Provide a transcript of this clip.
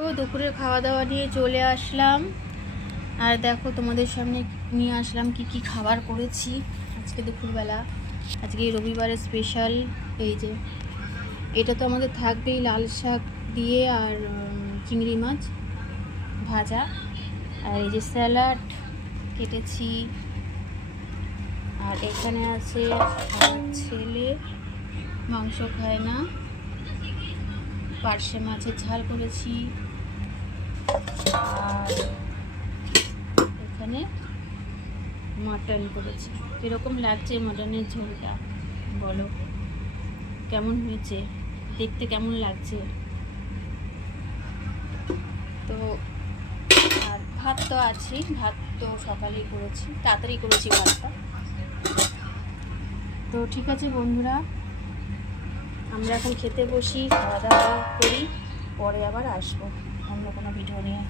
ও দুপুরের খাওয়া দাওয়া নিয়ে চলে আসলাম। আর দেখো তোমাদের সামনে নিয়ে আসলাম কি কি খাবার করেছি আজকে দুপুরবেলা। আজকে রবিবারের স্পেশাল এই যে, এটা তো আমাদের থাকবেই, লাল শাক দিয়ে আর চিংড়ি মাছ ভাজা। আর এই যে স্যালাড কেটেছি। আর এখানে আছে আমার ছেলে মাংস খায় না, পার্শে মাছের ঝাল করেছি। আর এখানে মাটন করেছি। কীরকম লাগছে মাটনের ঝোলটা বলো, কেমন হয়েছে, দেখতে কেমন লাগছে? তো আর ভাত তো আছেই, ভাত তো সকালেই করেছি, তাড়াতাড়ি করেছি ভাতটা। তো ঠিক আছে বন্ধুরা, আমরা এখন খেতে বসি, খাওয়া দাওয়া করি, পরে আবার আসবো অন্য কোনো ভিডিও নিয়ে।